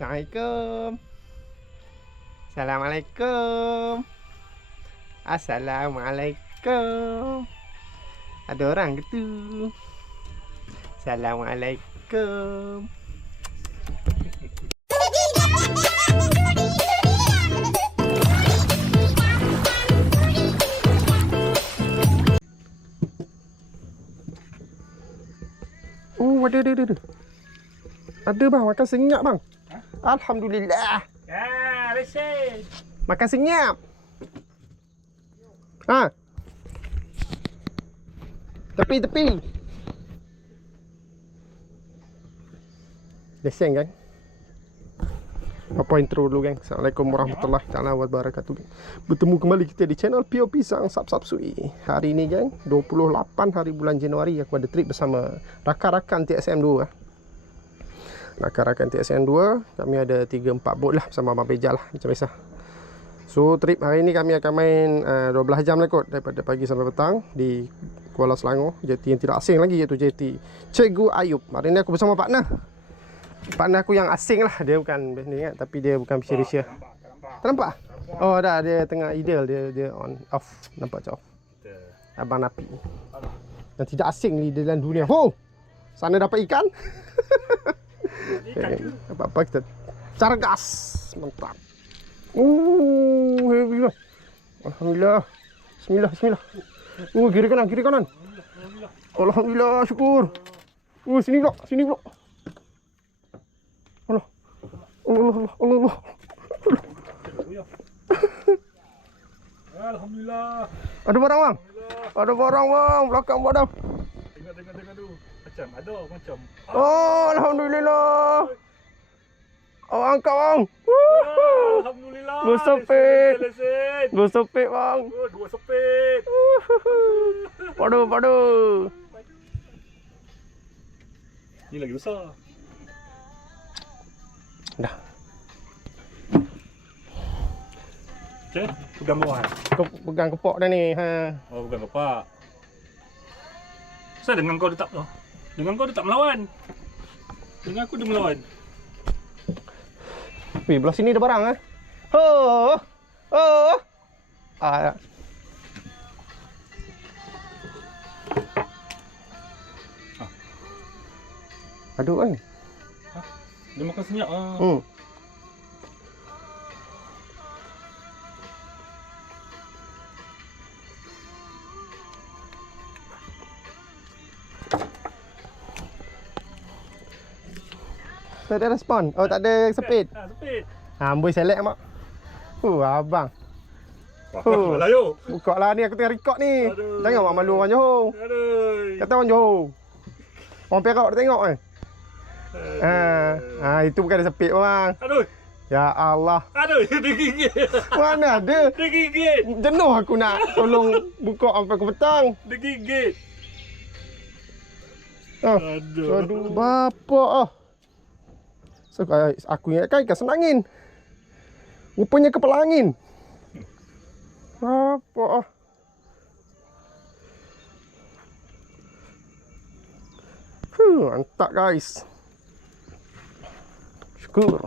Assalamualaikum. Assalamualaikum. Assalamualaikum. Ada orang ke tu? Assalamualaikum. Ada. Ada bang, makan senyap bang. Ha? Alhamdulillah. Ya, lesen. Makan senyap. Ha. Tepi. Lesen kan? Apa intro dulu geng. Assalamualaikum warahmatullahi taala wabarakatuh. Bertemu kembali kita di channel Pio Pisang Sap Sui. Hari ini geng, 28 hari bulan Januari aku ada trip bersama rakan-rakan TSM2. Rakan-rakan TSM2, kami ada 3-4 bot lah bersama Abang Bejal lah macam biasa. So trip hari ini kami akan main 12 jam lah kot, daripada pagi sampai petang di Kuala Selangor, jeti yang tidak asing lagi iaitu jeti Cikgu Ayub. Hari ini aku bersama partner aku yang asing lah, dia bukan ni kan, tapi dia bukan Malaysia. Tak nampak? Oh dah, dia tengah ideal, dia on off, nampak je off. Abang Napi yang tidak asing ni dalam dunia. Ho, sana dapat ikan. Apa-apa kita cara gas, mantap. Heavy lah. Alhamdulillah. Bismillah. Kiri kanan. Alhamdulillah, syukur. Sini pula. Allah. Alhamdulillah. Ada barang bang? Ada barang bang, belakang badan. Tengok tu. Macam. Oh, alhamdulillah. Oh, angkat bang. Alhamdulillah. Bersepit bang. Oh, 2 sepit. Padu. Ni lagi besar. Dah. Okey, pegang bawah. Kau pegang kepok dah ni. Ha. Oh, pegang kepak. Saya dengan kau dia tak melawan. Dengan aku dia melawan. Weh, belah sini ada barang Oh. Ah. Aduh kan. Dia makan senyap Tak ada respon. Oh, tak ada speed. Speed. Amboi select mak. Abang. Lah yo. Buka lah ni, aku tengah record ni. Aduh. Jangan mak malu orang Johor. Aduh. Kata orang Johor. Orang Perak dia tengok itu bukan ada speed bang. Aduh. Ya Allah. Aduh, dia gigit. Mana ada? Dia gigit. Jenuh aku nak tolong buka sampai ke petang. Dia gigit. Aduh. Bapak So aku ingatkan ikan senangin. Rupanya kepala angin. Bapak mantap guys. Syukur.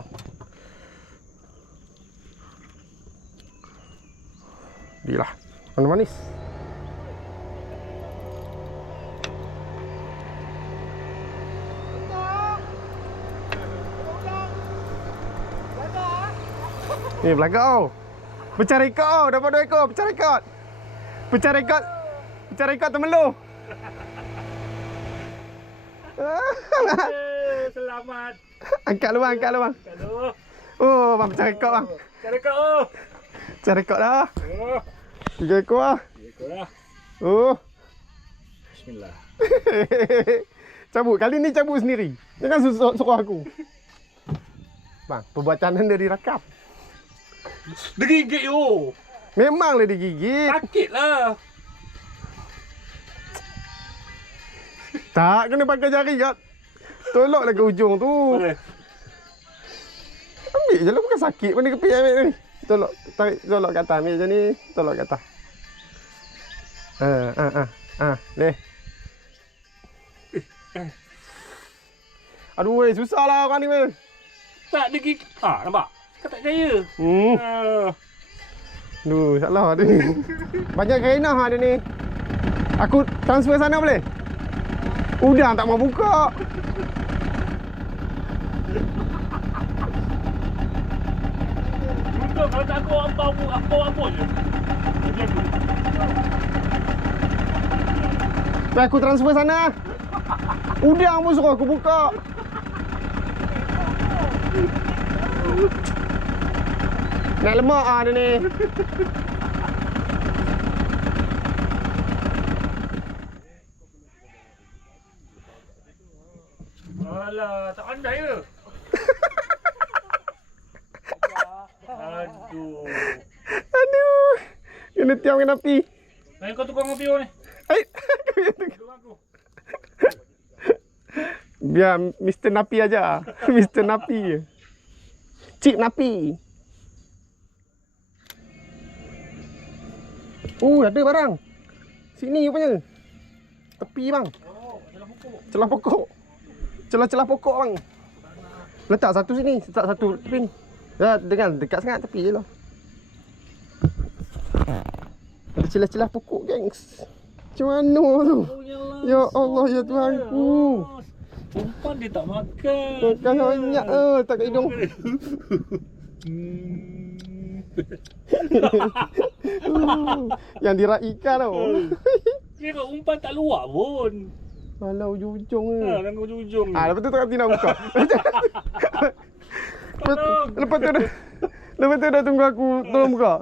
Dilah, manis. Ni belakang pecah rekod dapat 2 ekor. Pecah rekod temeluh. Selamat. Angkat lu bang. Oh, bang pecah rekod bang. Pecah rekod dah. 3 ekor lah. Bismillah. Cabut. Kali ni cabut sendiri. Jangan suruh aku. Bang, perbuatan anda dirakam. Dia gigit yo. Memanglah digigit. Sakit lah. Tak, kena pakai jari kat. Toloklah ke ujung tu. Boleh. Ambil je lah, bukan sakit pun dia kepik ambil ni. Tolok kat atas, ambil macam ni. Tolok kat atas. Ni. Aduh, susah lah orang ni. Tak ada gigi. Nampak? Kau tak percaya. Duh, salah dia ni. Banyak kainah dia ni. Aku transfer sana boleh? Udang tak mau buka. Buka kalau tak aku apa je. Aku transfer sana. Udang pun suruh aku buka. Nak lemak dia ni. Alah, tak pandai ke? Aduh. Aduh. Kena tiam kena api. Kau tukang kopi ni. Tolong aku. Biar Mr. Napi aja. Mr. Napi. Cik Napi. Ada barang. Sini rupanya. Tepi bang. Celah pokok. Celah-celah pokok bang. Letak satu sini, letak satu tepi ni. Ya, dengan dekat sangat tepi je lah. Ada celah-celah pokok gengs. Macam mana tu? Ya Allah ya Tuhanku. Umpan dia tak makan. Makan banyak tak kat hidung. Yang diraikan tau. Kira umpan tak luar pun. Alah ujung-ujung ke. Kan ujung. Lepas tu tak hati nak buka. Lepas tu dah tunggu aku tolong buka.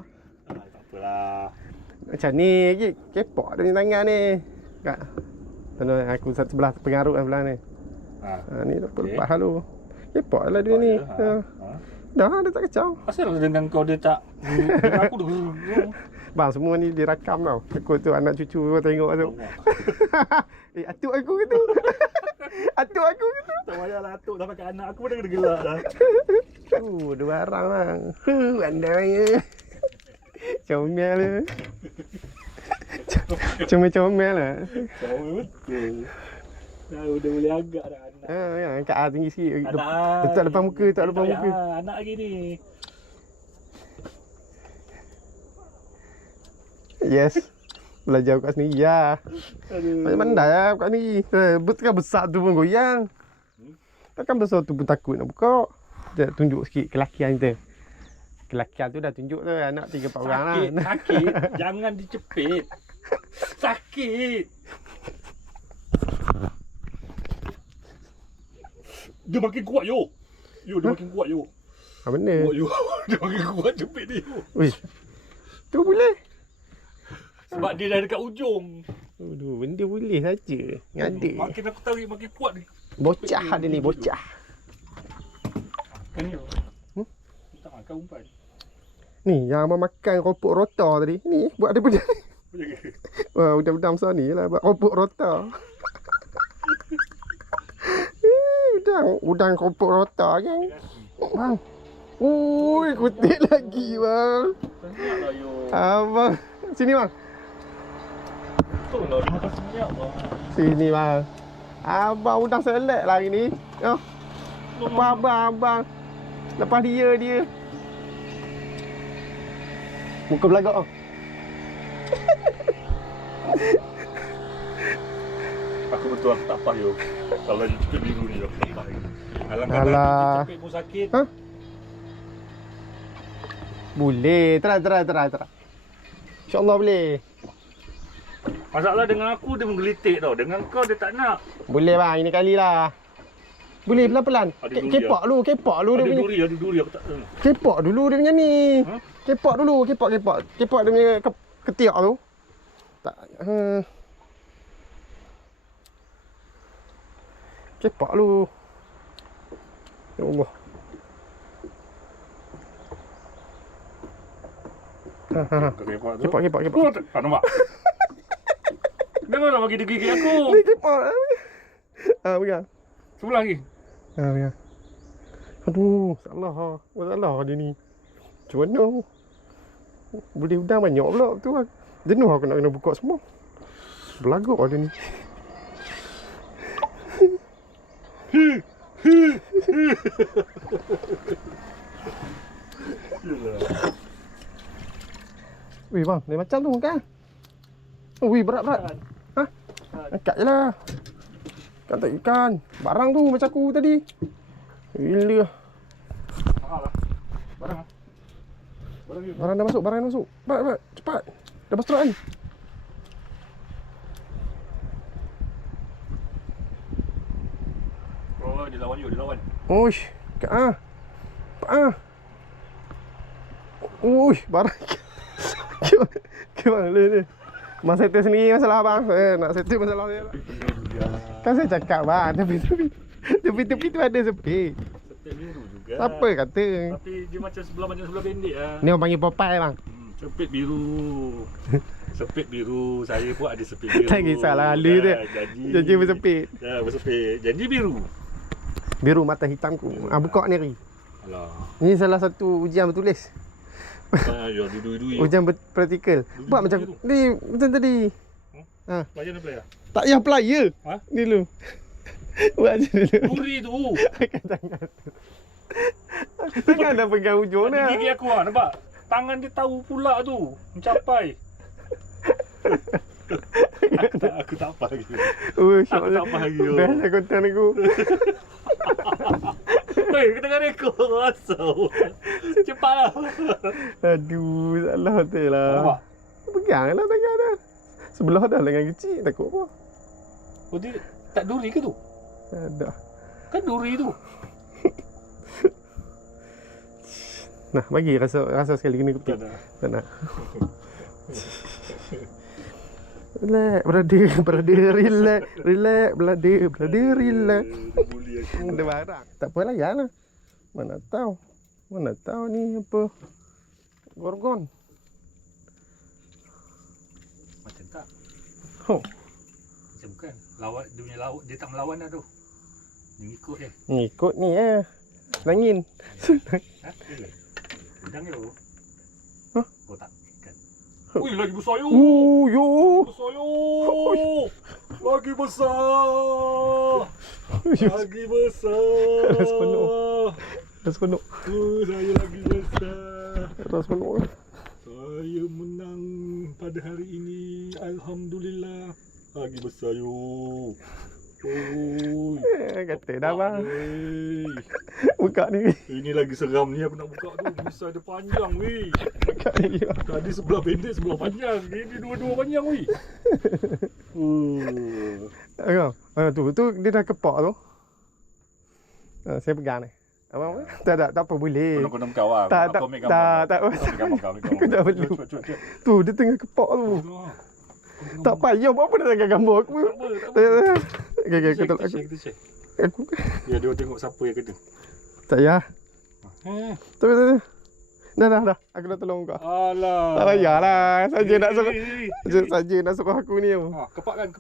Tak apalah. Macam ni lagi kepok dia punya tangan ni. Kak. Tengok aku sebelah pengarut sebelah ni. Ni tak lepas halu. Kepok lah dia ni. Dah tak kacau. Asal dengan kau dia tak dengan aku tu. Bang, semua ni dirakam tau. Aku tu anak cucu kau tengok tu. Atuk aku gitu. Atuk aku gitu. Tak payahlah atuk dah pakai anak aku pun dah kena gelak dah. Dua barang bang. Pandainya. Comel dia. Comel-comel lah. Comel betul. Dah udah boleh agak dah anak. Yang angkat tinggi sikit. Anak. Letak depan muka, letak depan muka. Anak lagi ni. Yes. Belajar kat sini. Ya. Macam pandai lah kat ni. Takkan besar tu pun goyang. Takkan besar tu pun takut nak buka. Kita tunjuk sikit kelakian kita. Kelakian tu dah tunjuk tu. Anak 3-4 orang lah. Sakit. Jangan dicepit. Sakit. Dia makin kuat yo. Dia makin kuat yo. Apa benda? Kuat yo. Dia makin kuat cepit dia yo. Wih. Tu boleh. Sebab dia dah dekat ujung. Aduh, benda boleh saja. Ngada. Makin aku tarik makin kuat dia. Bocah dia ni, bocah. Kan yo. Tak makan umpan. Ni yang abang makan ropok rota tadi. Ni buat ada benda ni. Wah, udang-udang besar ni lah buat ropok rota. Udang ropok rota kan. Bang. Ui, kutip lagi bang. Senyaplah yo. Abang. Sini bang. Betul lah, dia makan senyap bang. Sini bang. Abang udang selek lah hari ni. Yo. Lepas abang. Lepas dia. Muka belagak oh. Aku betul aku tak apa yo. Kalau dia cepit biru ni aku tak apa. Alangkah Alah. dia cepit pun sakit. Ha? Boleh. Try. InsyaAllah boleh. Masalah dengan aku dia menggelitik tau. Dengan kau dia tak nak. Boleh bang, ini kali lah. Boleh pelan-pelan. Ada duri Kepak dulu dia punya. Ada duri aku tak tahu. Kepak dulu dia punya ni. Ha? Kepak dulu, kepak. Kepak dia punya ketiak tu. Tak. Kepak dulu. Ya Allah. Kepak. Oh, tak nampak. Kenapa nak bagi dia gigi aku? Ni kepak. Pegang. Sebelah lagi. Pegang. Aduh, salah dia ni. Macam mana? Boleh udang banyak pula tu kan. Jenuh aku nak kena buka semua. Belagak dia ni. Wih bang, dia macam tu kan. Wih berat. Hah? Angkat je lah. Ikan tak ikan. Barang tu macam aku tadi. Gila. Mahal lah. Barang lah. Barang dah masuk. Cepat. Cepat. Dah masuk kan. Oh, dia lawan. Uish. Uish, barang. Gimana ni? Mas settle sendiri masalah bang. Nak settle masalah saya lah. Kan saya cakap bang, tepi tu ada sepi. Sepit biru juga. Siapa kata? Tapi dia macam sebelah pendek lah. Ni orang panggil Popeye bang. Sepit biru. Sepit biru. Saya pun ada sepit biru. Tak kisahlah, lu tu. Janji bersepit. Ya, bersepit. Janji biru. Biru mata hitamku. Buka ni Ri. Alah. Ni salah satu ujian bertulis. Ya, duduk. Ujian praktikal. Buat macam ni macam tadi. Pelajar nak pelajar? Tak payah player. Ha? Ni lu. Buat je dulu. Duri tu. Jangan. Tengah dah pegang ujung Ada dah. gigi aku lah, nampak? Tangan dia tahu pula tu. Mencapai. Aku tak apa lagi. Syok tak apa lagi. Best lah konten aku. Hei, kita tengah rekod. Asal. Cepatlah. Aduh, salah betul lah. Nampak? Pegang lah tangan dah. Sebelah dah lengan kecil, takut apa? Oh, dia tak duri ke tu? Dah. Kan duri tu. Nah, bagi rasa sekali kena kepit. Tak nak. Relax, brother, relax, brother, relax. Ada barang. Tak apa lah, ya lah. Mana tahu ni apa? Gorgon. Macam tak? Oh, Macam bukan. Dia punya lawan, dia tak melawan dah tu. Dia ngikut je. ngikut ni Nangin. Ha? Dia udang je. Hah? Oh tak. Ikan. Ui, lagi besar yo. Yo. Besar yo. Lagi besar. Lagi besar. Ras penuh. Saya lagi besar. Ras penuh. Saya menang pada hari ini. Alhamdulillah. Lagi besar yo. Oh. Kata dah bang. Hey. Buka ni. Ini lagi seram ni aku nak buka tu. Bisa ada panjang weh. Buka ni. Tadi sebelah pendek, sebelah panjang. Ini dua-dua panjang weh. Tu dia dah kepak tu. Saya pegang ni. Apa? Tak apa boleh. Kau nak kau lah. Tak. Aku tak perlu. Tu dia tengah kepak tu. Tak payah buat apa dia tengah gambar aku. Okey, aku Kita share. Aku Ya, dia tengok siapa yang kena. tak payah. Tak. Dah. Aku dah tolong kau. Alah. Tak payahlah. Saja nak suruh aku ni. Kepakkan.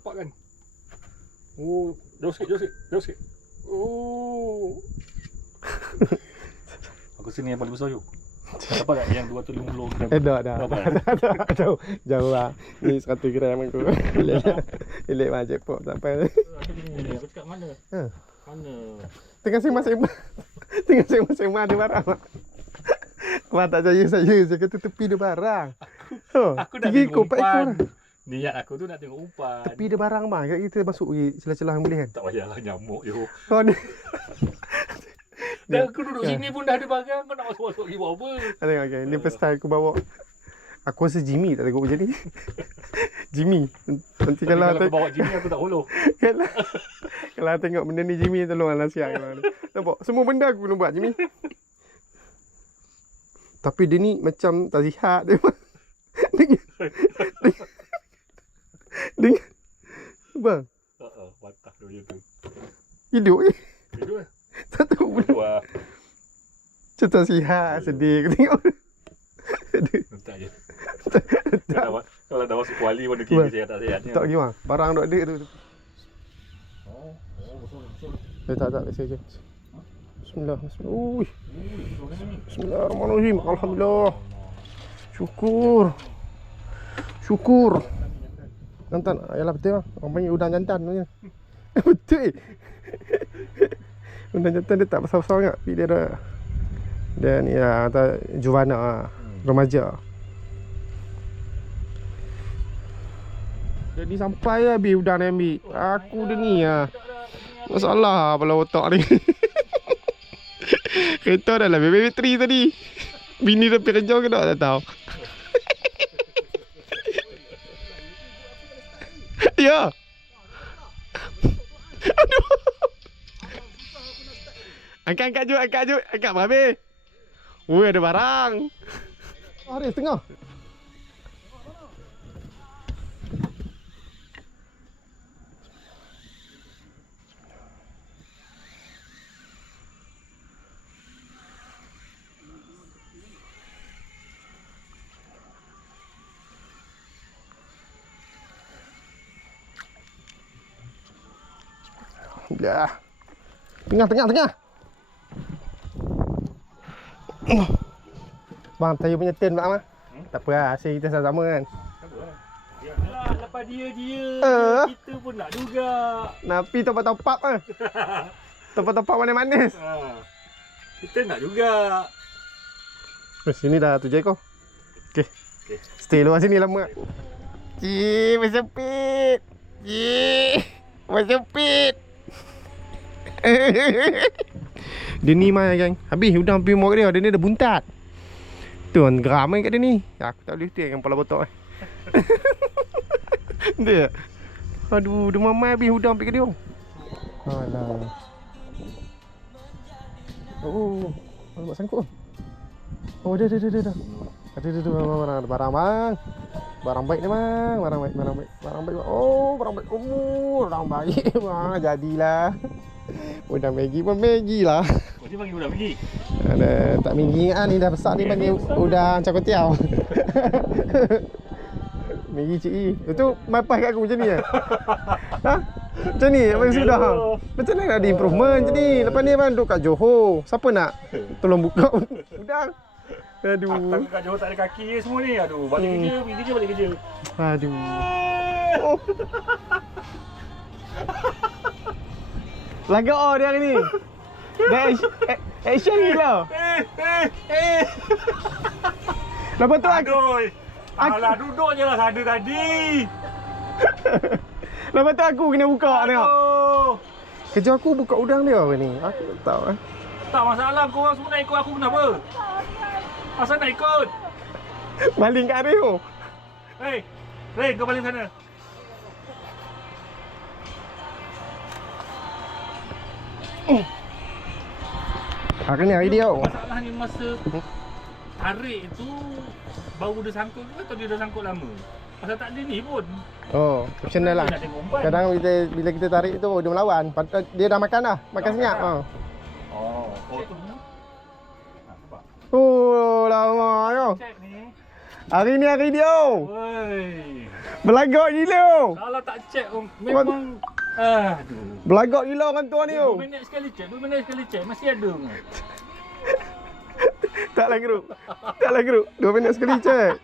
Oh, jauh sikit. Oh. Aku sini yang paling besar yuk. Dapat tak yang 250 gram? Dah. Jauh lah. Ni 100 gram aku. Elek macam pop tak apa. Aku cakap mana? Mana? Tengah sembang ada barang. Wah tak percaya saya kata tepi ada barang. Aku dah 3 ekor, 4 ekor. Niat aku tu nak tengok umpan. Tepi ada barang bang. Kita masuk celah-celah yang boleh kan. Tak payahlah nyamuk yo. Ni. Dah aku duduk sini pun dah ada barang, kau nak masuk-masuk pergi buat apa? Tengok okey. Ni first time aku bawa. Aku rasa Jimmy tak tengok macam ni. Jimmy. Nanti kalau aku bawa Jimmy aku tak follow. Kalau tengok benda ni Jimmy tolonglah nasihat kalau ni. Nampak? Semua benda aku kena buat Jimmy. Tapi dia ni macam tak sihat dia. Dengar. Bang. Patah dia tu. Hidup je. Hidup lah. Tak tahu benda. Macam tak sihat. Sedih aku tengok. Tak je. Kalau dah masuk kuali pun kira sihat-sihatnya. Tak gimana? Barang duk ada tu. Betul. Tak. Saya. Bismillah. Ui. Bismillahirrahmanirrahim. Alhamdulillah. Syukur. Jantan. Yalah betul lah. Orang panggil udang jantan namanya. Betul. Udang jantan dia tak besar-besar sangat. Tapi dia dah. Dia ni lah. Juvana. Remaja. Jadi sampai habis udang ni ambil. Aku dah ni lah. Masalah kepala otak ni. Kereta dah lah bateri tadi. Bini dah pergi kerja ke tak tahu. Ya. Aduh. Angkat jut. Angkat berhabis. Ui, ada barang. Hari setengah. Ya. Tengah. Bang, tayo punya turn pula mah. Tak apa lah, asyik kita sama-sama kan. Yalah, lepas dia kita pun nak juga. Napi top-up ah. Top-up manis-manis. Kita nak juga. Sini dah 7 ekor. Okey. Stay luar sini lama. Bersempit. Bersempit. Dia ni mah gang. Habis udang pergi muak dia ni dah buntat. Tu kan geram kat dia ni. Aku tak boleh tiap dengan kepala botok dia. Aduh, dia mamai habis udang pergi kat dia. Alah. Oh, buat sangkut. Oh, dah. Ada barang bang. Barang baik ni bang. Barang baik. Oh, barang baik. Oh, barang baik bang. Jadilah. Udang Maggi pun Maggi lah. Oh, dia panggil udang Maggi? Ada tak Maggi ingat ni dah besar ni panggil udang cakotiao. Maggi cik I. Itu mapas kat aku macam ni ha? Macam ni abang sudah. Macam mana nak ada improvement macam ni. Lepas ni abang duduk kat Johor. Siapa nak tolong buka udang? Aduh. Takut kat Johor tak ada kaki je semua ni. Aduh, balik kerja, pergi kerja, balik kerja. Aduh. Oh. Lagak dia hari ni. Dah action gila. Lepas tu aku. Alah, duduk je lah sana tadi. Lepas tu aku kena buka tengok. Kerja aku buka udang dia apa ni? Aku tak tahu Tak masalah, korang semua nak ikut aku kenapa? Asal nak ikut? Baling kat Rio. Ray, kau balik sana. Hari ni hari dia. Masalahnya masa tarik tu baru dia sangkut ke atau dia dah sangkut lama? Pasal tak ada ni pun. Oh, optional lah. Kadang bila kita tarik tu dia melawan. Dia dah makan dah. Makan senyap. Oh tu. Oh, lama yo. Cek ni. Hari ni hari dia. Woi. Belagak gila. Kalau tak cek memang aduh. Belagak gila orang tua ni. 2 minit sekali cek, 2 minit sekali cek masih ada ke? Taklah geruk. 2 minit sekali cek.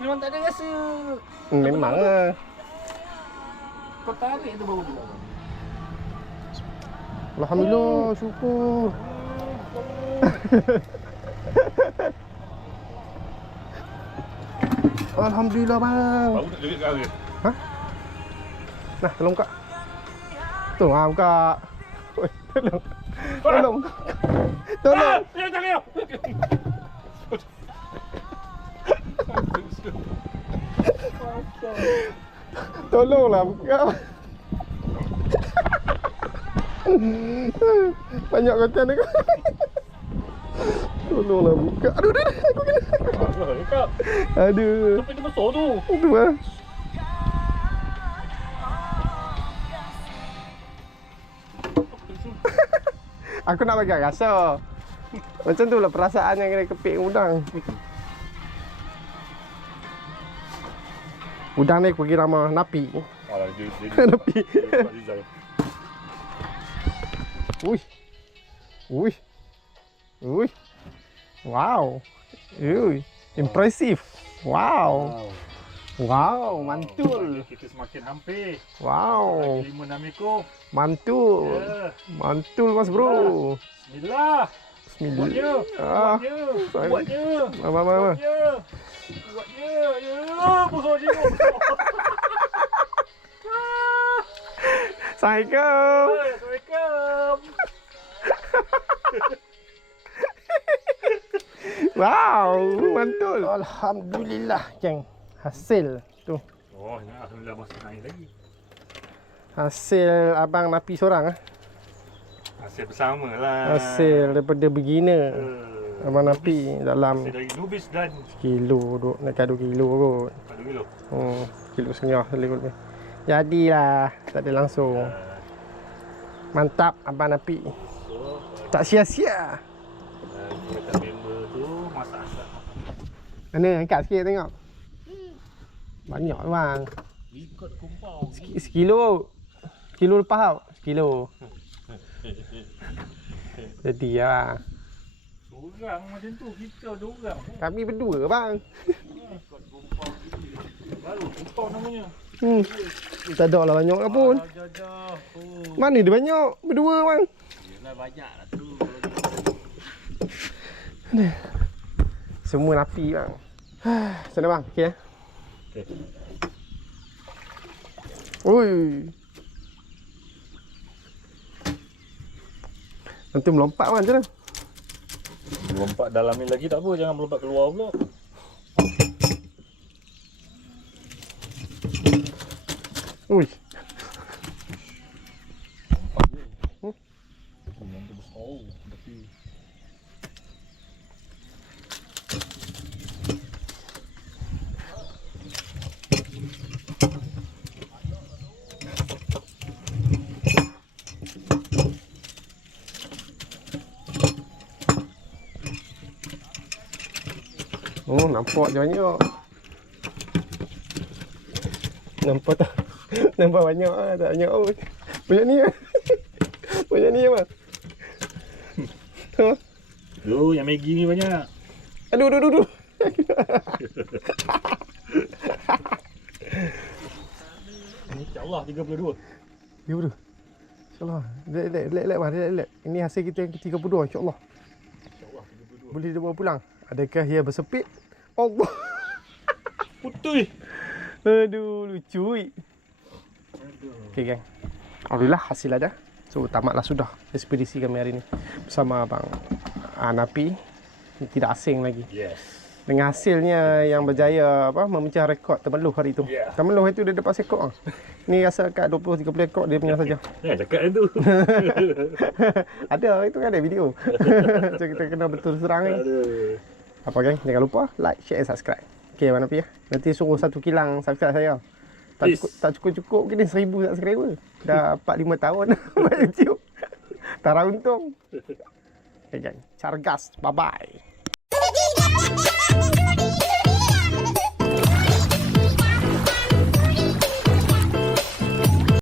Memang tak ada rasa. Memang lah. Kau tarik tu baru dia. Alhamdulillah, syukur. Alhamdulillah bang. Baru nak duit kau ke? Ha? Nah, tolong buka. Tolong buka. Oi, tolong. Tolong. Jangan kau. Tolonglah buka. Banyak konten aku. Tolonglah buka. Aduh, aku kena. Aduh. Sampai dia besar tu. Itu lah. Aku nak bagi rasa. Macam tu lah perasaan yang kena kepik udang. Udang ni aku pergi nama Napi. Alah, Napi. Ui. Wow. Impressive. Wow, mantul. Kita semakin hampir. Wow. 5-6 ekor. Mantul. Ya. Mantul mas bro. Bismillah. Bismillah. Buat je. Ah, Buat je. sorry. Buat je. Mama. Buat je. Buat je. Ya, besar je. Assalamualaikum. Assalamualaikum. Wow, mantul. Alhamdulillah, geng. Hasil tu. Oh, ya, alhamdulillah masih naik lagi. Hasil abang napi seorang ah. Hasil bersama lah. Hasil daripada beginner. Abang napi dalam Hasil dari nubis dan kilo duk dekat 2 kilo kot. 2 kilo. Kilo setengah lebih lebih. Jadilah, tak ada langsung. Mantap abang napi. So, Tak sia-sia. kita member tu masak. Mana angkat sikit tengok. Banyak tu bang. Ikut kumpau. Sekilo. Kilo lepas tau. Sekilo. Jadi lah. Seorang macam tu, kita 2 orang. Kami berdua bang. Ikut kumpau gini. Baru kumpau namanya. Tak ada lah banyak lah pun. Jajah. Oh. Mana dia banyak? Berdua bang. Yelah banyak lah tu. Semua napi bang. Sana bang. Okey eh. Okay. Oi. Nanti melompat bang macam mana? Melompat dalam ni lagi tak apa, jangan melompat keluar pula. Ui. Yang tu besar tapi Nampak je banyak. Nampak tak? Nampak banyak lah, tak banyak pun. Banyak ni lah. Banyak ni bang. tu yang Maggi ni banyak. Aduh. InsyaAllah 32. Ya betul. InsyaAllah. Relax bang, relax. Ini hasil kita yang ke-32 insyaAllah. InsyaAllah 32. Boleh dibawa pulang. Adakah ia bersepit? Allah. Putui. Aduh, lucu. Okey gang. Alhamdulillah hasil ada. So tamatlah sudah ekspedisi kami hari ini bersama abang Napi. Tidak asing lagi. Yes. Dengan hasilnya yang berjaya memecah rekod Temeloh hari itu. Yeah. Temeloh itu dia dapat sekor. Ni rasa kat 20-30 ekor dia punya saja. Ya, cakap yang tu. Ada, itu kan ada video. So kita kena betul serang ni. Aduh. Apa gang? Jangan lupa like, share, subscribe. Okey Abang Napi ya. Nanti suruh 1 kilang subscribe saya. Tak cukup kena 1000 subscriber. Dah 4-5 tahun buat YouTube. Tak untung. Okay gang. Cargas. Bye bye.